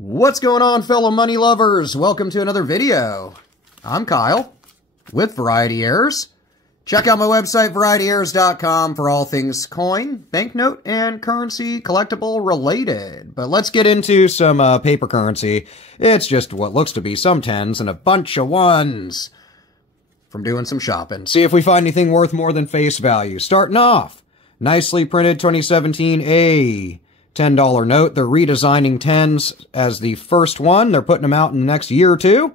What's going on, fellow money lovers? Welcome to another video. I'm Kyle with Variety Errors. Check out my website, varietyerrors.com, for all things coin, banknote, and currency collectible related. But let's get into some paper currency. It's just what looks to be some 10s and a bunch of 1s from doing some shopping. See if we find anything worth more than face value. Starting off, nicely printed 2017 A $10 note. They're redesigning 10s as the first one. They're putting them out in the next year or two.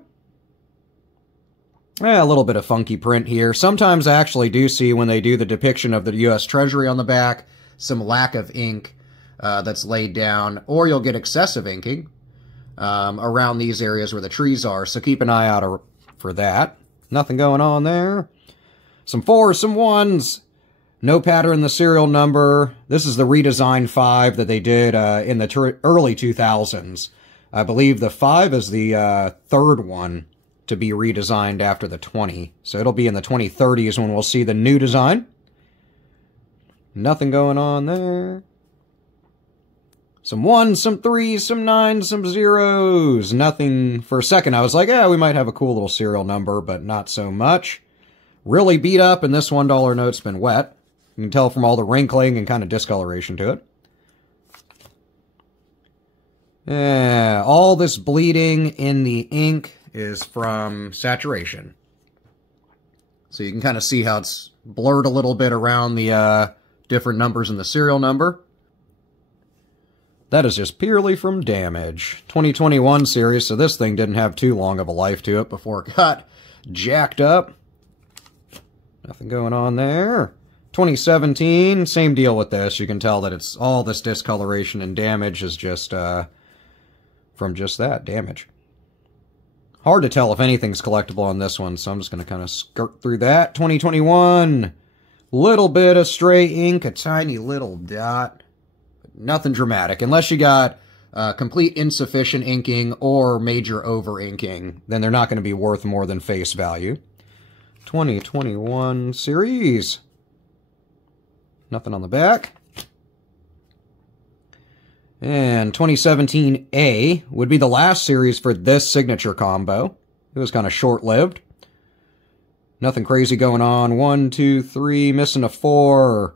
A little bit of funky print here. Sometimes I actually do see, when they do the depiction of the U.S. Treasury on the back, some lack of ink that's laid down, or you'll get excessive inking around these areas where the trees are, so keep an eye out for that. Nothing going on there. Some 4s, some 1s. No pattern in the serial number. This is the redesigned 5 that they did in the early 2000s. I believe the 5 is the third one to be redesigned after the 20. So it'll be in the 2030s when we'll see the new design. Nothing going on there. Some 1s, some 3s, some 9s, some 0s. Nothing. For a second I was like, yeah, we might have a cool little serial number, but not so much. Really beat up, and this $1 note's been wet. You can tell from all the wrinkling and kind of discoloration to it. Yeah, all this bleeding in the ink is from saturation. So you can kind of see how it's blurred a little bit around the different numbers in the serial number. That is just purely from damage. 2021 series, so this thing didn't have too long of a life to it before it got jacked up. Nothing going on there. 2017, same deal with this. You can tell that it's all this discoloration and damage is just from just that damage. Hard to tell if anything's collectible on this one, so I'm just going to kind of skirt through that. 2021, little bit of stray ink, a tiny little dot. Nothing dramatic, unless you got complete insufficient inking or major over-inking, then they're not going to be worth more than face value. 2021 series. Nothing on the back. And 2017 A would be the last series for this signature combo. It was kind of short-lived. Nothing crazy going on. 1, 2, 3, missing a 4.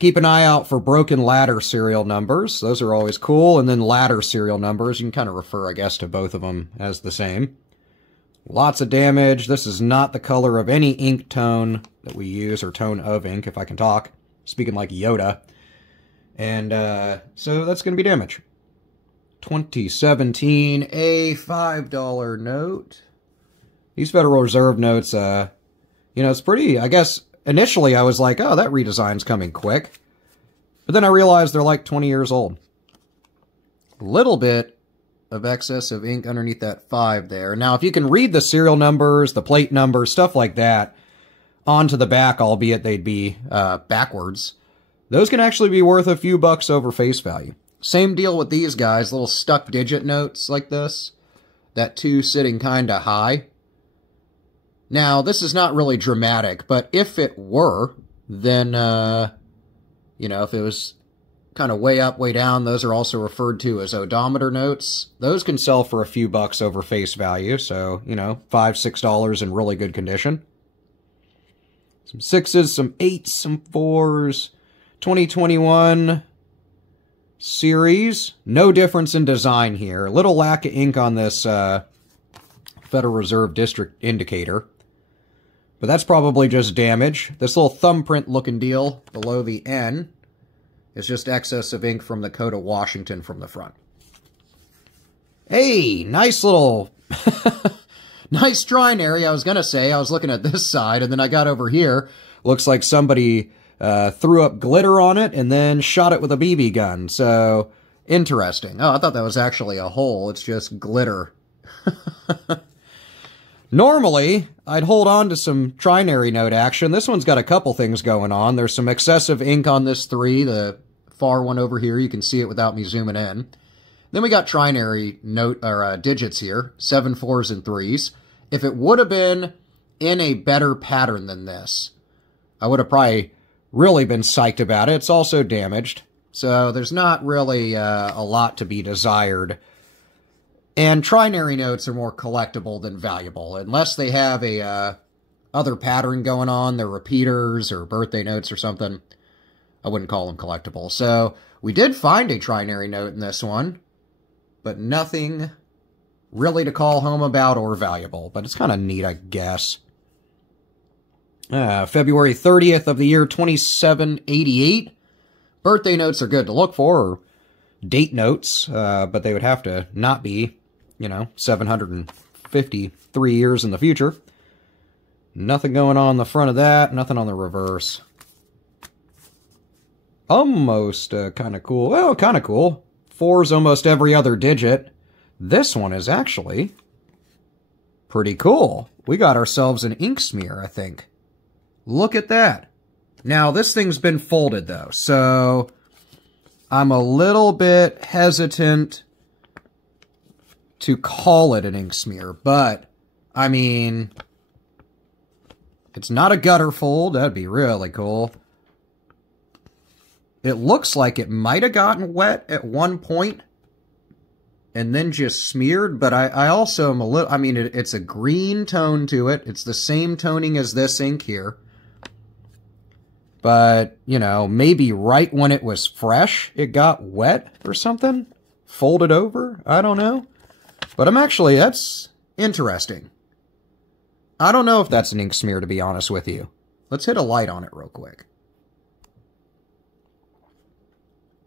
Keep an eye out for broken ladder serial numbers. Those are always cool. And then ladder serial numbers. You can kind of refer, I guess, to both of them as the same. Lots of damage. This is not the color of any ink tone that we use, or tone of ink, if I can talk. Speaking like Yoda. And so that's going to be damage. 2017 A $5 note. These Federal Reserve notes, you know, it's pretty, I guess, initially I was like, oh, that redesign's coming quick. But then I realized they're like 20 years old. Little bit of excess of ink underneath that 5 there. Now, if you can read the serial numbers, the plate numbers, stuff like that, onto the back, albeit they'd be backwards, those can actually be worth a few bucks over face value. Same deal with these guys, little stuck digit notes like this. That 2 sitting kind of high. Now, this is not really dramatic, but if it were, then, you know, if it was kind of way up, way down, those are also referred to as odometer notes. Those can sell for a few bucks over face value, so, you know, $5, $6 in really good condition. Some 6s, some 8s, some 4s. 2021 series. No difference in design here. A little lack of ink on this Federal Reserve District indicator. But that's probably just damage. This little thumbprint looking deal below the N is just excess of ink from the coat of Washington from the front. Hey, nice little... nice trinary, I was going to say. I was looking at this side, and then I got over here. Looks like somebody threw up glitter on it and then shot it with a BB gun. So, interesting. Oh, I thought that was actually a hole. It's just glitter. Normally, I'd hold on to some trinary note action. This one's got a couple things going on. There's some excessive ink on this 3, the far one over here. You can see it without me zooming in. Then we got trinary note or digits here, 7 4s and 3s. If it would have been in a better pattern than this, I would have probably really been psyched about it. It's also damaged, so there's not really a lot to be desired And trinary notes are more collectible than valuable, unless they have a other pattern going on. They're repeaters or birthday notes or something. I wouldn't call them collectible. So we did find a trinary note in this one, but nothing really to call home about or valuable. But it's kind of neat, I guess. February 30th of the year 2788. Birthday notes are good to look for, or date notes, but they would have to not be, 753 years in the future. Nothing going on the front of that, nothing on the reverse. Almost kind of cool. Well, kind of cool. 4's almost every other digit. This one is actually pretty cool. We got ourselves an ink smear, I think. Look at that. Now, this thing's been folded, though, so I'm a little bit hesitant to call it an ink smear, but, I mean, it's not a gutter fold. That'd be really cool. It looks like it might have gotten wet at one point and then just smeared, but I also am a little, I mean, it's a green tone to it. It's the same toning as this ink here. But, maybe right when it was fresh, it got wet or something. Folded over. I don't know. But that's interesting. I don't know if that's an ink smear, to be honest with you. Let's hit a light on it real quick.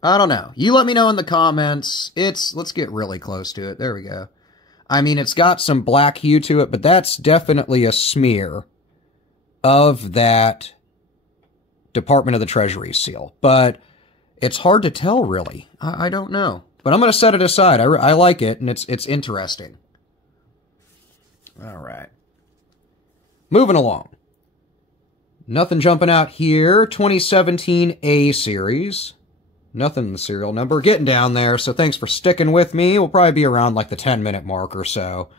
I don't know. You let me know in the comments. Let's get really close to it. There we go. I mean, it's got some black hue to it, but that's definitely a smear of that Department of the Treasury seal. But it's hard to tell, really. I don't know. But I'm going to set it aside. I like it, and it's interesting. All right. Moving along. Nothing jumping out here. 2017 A series. Nothing in the serial number. Getting down there, so thanks for sticking with me. We'll probably be around like the 10-minute mark or so.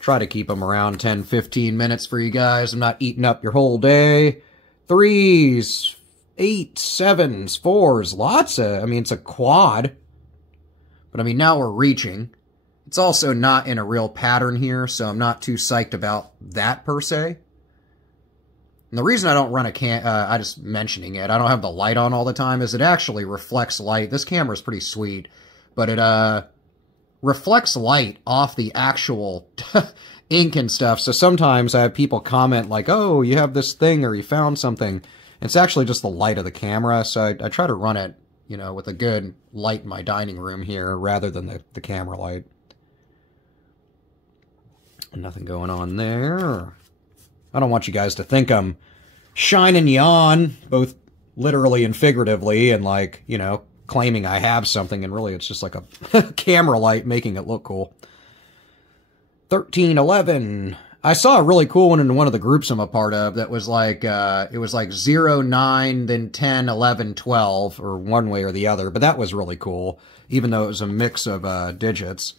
Try to keep them around 10, 15 minutes for you guys. I'm not eating up your whole day. 3s, 8s, 7s, 4s, lots of, it's a quad. But now we're reaching. It's also not in a real pattern here, so I'm not too psyched about that per se. And the reason I don't run I just mentioning it, I don't have the light on all the time, is it actually reflects light. This camera's pretty sweet, but it reflects light off the actual ink and stuff. So sometimes I have people comment like, oh, you have this thing or you found something. It's actually just the light of the camera, so I try to run it, with a good light in my dining room here rather than the camera light. Nothing going on there. I don't want you guys to think I'm shining you on, both literally and figuratively, and claiming I have something, and really it's just like a camera light making it look cool. 1311. I saw a really cool one in one of the groups I'm a part of that was like, it was like 0, 9, then 10, 11, 12, or one way or the other, but that was really cool, even though it was a mix of digits.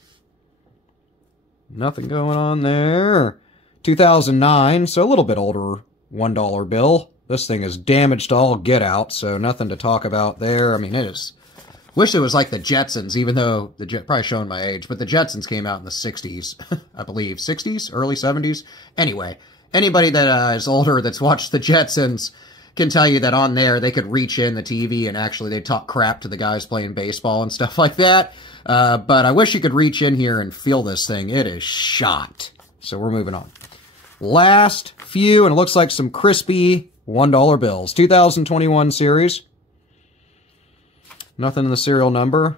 Nothing going on there. 2009, so a little bit older $1 bill. This thing is damaged to all get out, so nothing to talk about there. It is... Wish it was like the Jetsons, even though probably showing my age, but the Jetsons came out in the 60s, I believe. 60s? Early 70s? Anyway, anybody that is older that's watched the Jetsons can tell you that on there, they could reach in the TV and actually they talk crap to the guys playing baseball and stuff like that. But I wish you could reach in here and feel this thing. It is shot. So we're moving on. Last few, and it looks like some crispy $1 bills. 2021 series. Nothing in the serial number.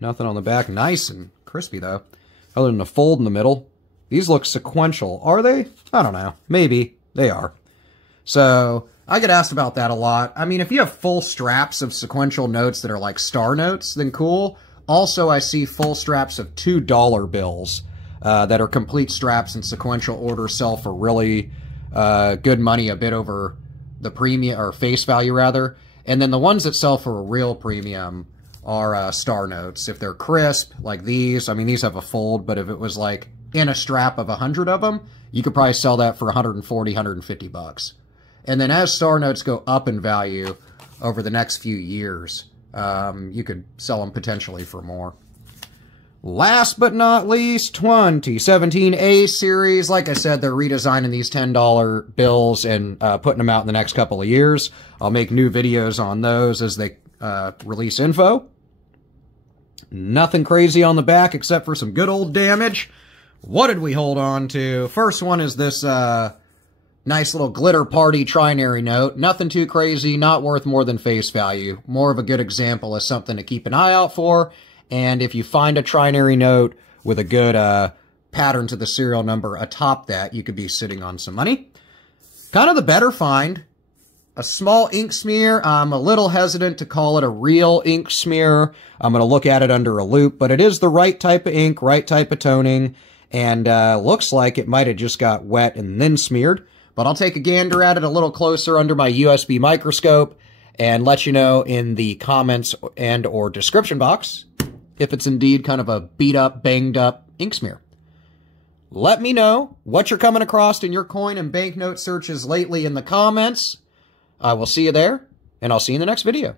Nothing on the back. Nice and crispy, though. Other than the fold in the middle. These look sequential. Are they? I don't know. Maybe. They are. So, I get asked about that a lot. If you have full straps of sequential notes that are like star notes, then cool. Also, I see full straps of $2 bills that are complete straps in sequential order sell for really good money, a bit over the premium, or face value, rather. And then the ones that sell for a real premium are star notes. If they're crisp, like these, these have a fold, but if it was like in a strap of 100 of them, you could probably sell that for 140, 150 bucks. And then as star notes go up in value over the next few years, you could sell them potentially for more. Last but not least, 2017 A series. Like I said, they're redesigning these $10 bills and putting them out in the next couple of years. I'll make new videos on those as they release info. Nothing crazy on the back except for some good old damage. What did we hold on to? First one is this nice little glitter party trinary note. Nothing too crazy, not worth more than face value. More of a good example of something to keep an eye out for. And if you find a trinary note with a good pattern to the serial number atop that, you could be sitting on some money. Kind of the better find. A small ink smear. I'm a little hesitant to call it a real ink smear. I'm going to look at it under a loupe, but it is the right type of ink, right type of toning, and looks like it might have just got wet and then smeared. But I'll take a gander at it a little closer under my USB microscope and let you know in the comments and or description box if it's indeed kind of a beat-up, banged-up ink smear. Let me know what you're coming across in your coin and banknote searches lately in the comments. I will see you there, and I'll see you in the next video.